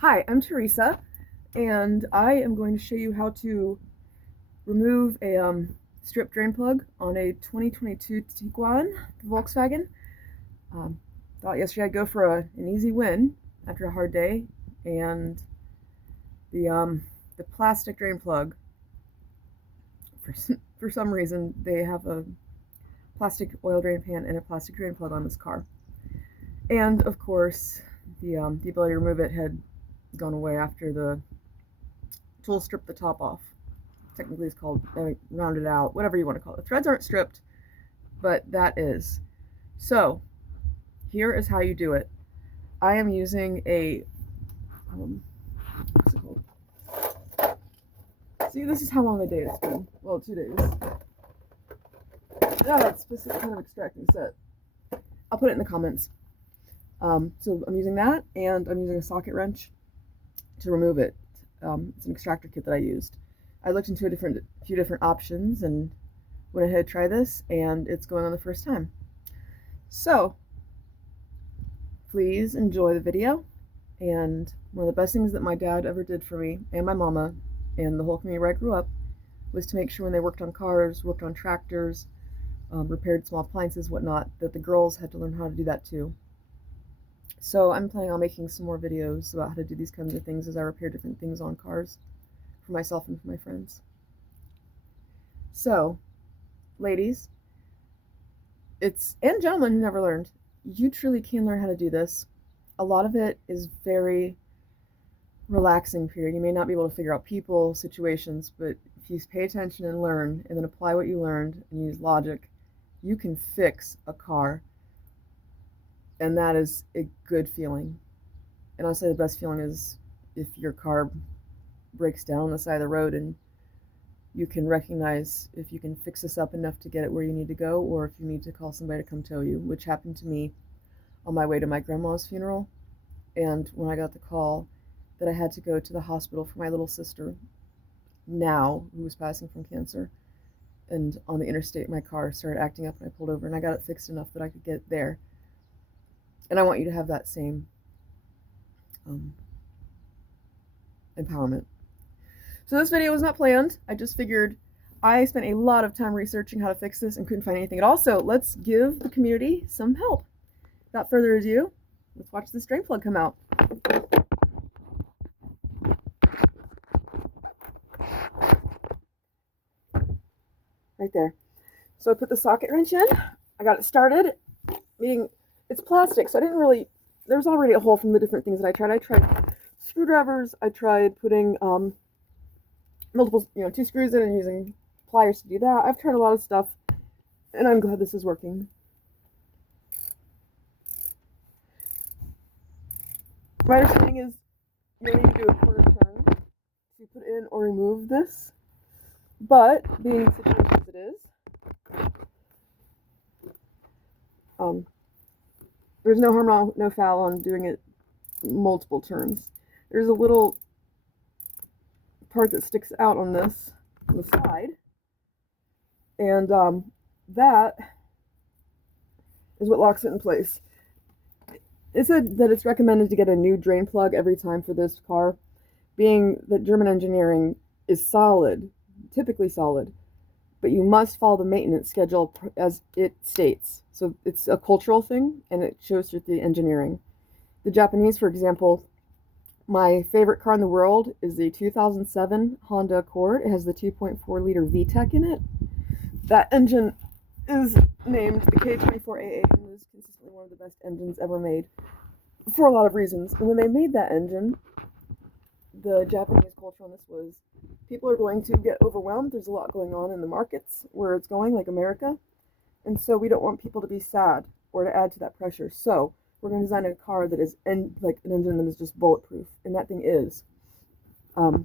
Hi, I'm Teresa, and I am going to show you how to remove a strip drain plug on a 2022 Tiguan Volkswagen. Um, Thought yesterday I'd go for an easy win after a hard day, and the plastic drain plug, for, for some reason, they have a plastic oil drain pan and a plastic drain plug on this car. And of course, the ability to remove it had gone away after the tool stripped the top off. Technically, it's called rounded out, whatever you want to call it. The threads aren't stripped, but that is. So, here is how you do it. I am using a, what's it called? See, this is how long a day it's been. Well, 2 days. Yeah, that's specific kind of extracting set. I'll put it in the comments. So I'm using that, and I'm using a socket wrench to remove it. It's an extractor kit that I used. I looked into a few different options and went ahead to try this, and it's going on the first time. So please enjoy the video. And one of the best things that my dad ever did for me and my mama and the whole community where I grew up was to make sure when they worked on cars, worked on tractors, repaired small appliances, whatnot, that the girls had to learn how to do that too. So I'm planning on making some more videos about how to do these kinds of things as I repair different things on cars for myself and for my friends. So, ladies, and gentlemen who never learned, you truly can learn how to do this. A lot of it is very relaxing period. You may not be able to figure out people, situations, but if you pay attention and learn and then apply what you learned and use logic, you can fix a car. And that is a good feeling. And I'll say the best feeling is if your car breaks down on the side of the road and you can recognize if you can fix this up enough to get it where you need to go, or if you need to call somebody to come tow you, which happened to me on my way to my grandma's funeral. And when I got the call that I had to go to the hospital for my little sister, now, who was passing from cancer, and on the interstate my car started acting up and I pulled over and I got it fixed enough that I could get there. And I want you to have that same empowerment. So this video was not planned. I just figured I spent a lot of time researching how to fix this and couldn't find anything. And also, let's give the community some help. Without further ado, let's watch this drain plug come out. Right there. So I put the socket wrench in. I got it started. Meaning, it's plastic, so I didn't really, there's already a hole from the different things that I tried. I tried screwdrivers, I tried putting multiple, 2 screws in and using pliers to do that. I've tried a lot of stuff, and I'm glad this is working. My understanding is you'll need to do a quarter turn to put in or remove this, but being the situation as it is, there's no harm, no foul on doing it multiple turns. There's a little part that sticks out on this, on the side, and that is what locks it in place. It said that it's recommended to get a new drain plug every time for this car, being that German engineering is solid, typically solid, but you must follow the maintenance schedule as it states. So it's a cultural thing, and it shows through the engineering. The Japanese, for example, my favorite car in the world is the 2007 Honda Accord. It has the 2.4 liter VTEC in it. That engine is named the K24AA and is consistently one of the best engines ever made for a lot of reasons. And when they made that engine, the Japanese culture on this was people are going to get overwhelmed. There's a lot going on in the markets where it's going, like America. And so we don't want people to be sad or to add to that pressure. So we're going to design a car that is like an engine that is just bulletproof. And that thing is. The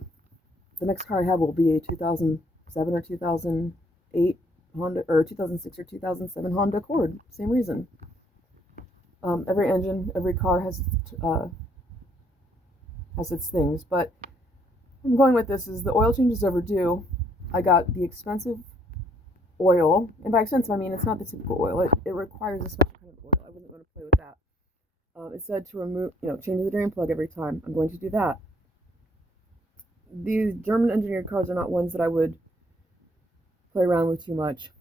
next car I have will be a 2007 or 2008 Honda, or 2006 or 2007 Honda Accord. Same reason. Every engine, every car has its things, but I'm going with this is the oil change is overdue. I got the expensive oil, and by expensive I mean it's not the typical oil. It requires a special kind of oil. I wouldn't want to play with that. It said to remove, change the drain plug every time. I'm going to do that. These German engineered cars are not ones that I would play around with too much.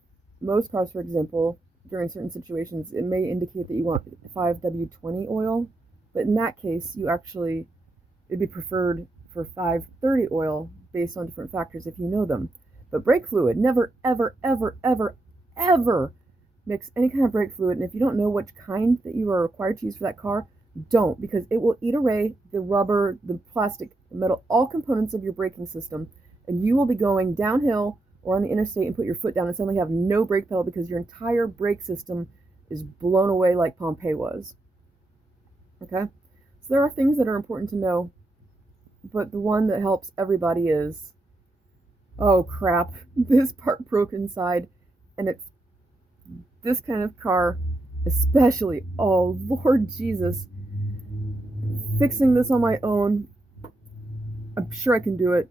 Most cars, for example, during certain situations, it may indicate that you want 5W20 oil, but in that case, it'd be preferred for 530 oil based on different factors if you know them. But brake fluid, never, ever, ever, ever, ever mix any kind of brake fluid. And if you don't know which kind that you are required to use for that car, don't, because it will eat away the rubber, the plastic, the metal, all components of your braking system, and you will be going downhill or on the interstate and put your foot down and suddenly have no brake pedal because your entire brake system is blown away like Pompeii was. Okay? So there are things that are important to know, but the one that helps everybody is, oh crap, this part broke inside, and it's this kind of car especially. Oh Lord Jesus, fixing this on my own, I'm sure I can do it,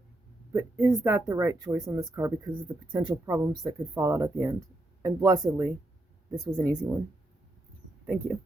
but is that the right choice on this car because of the potential problems that could fall out at the end? And blessedly, this was an easy one. Thank you.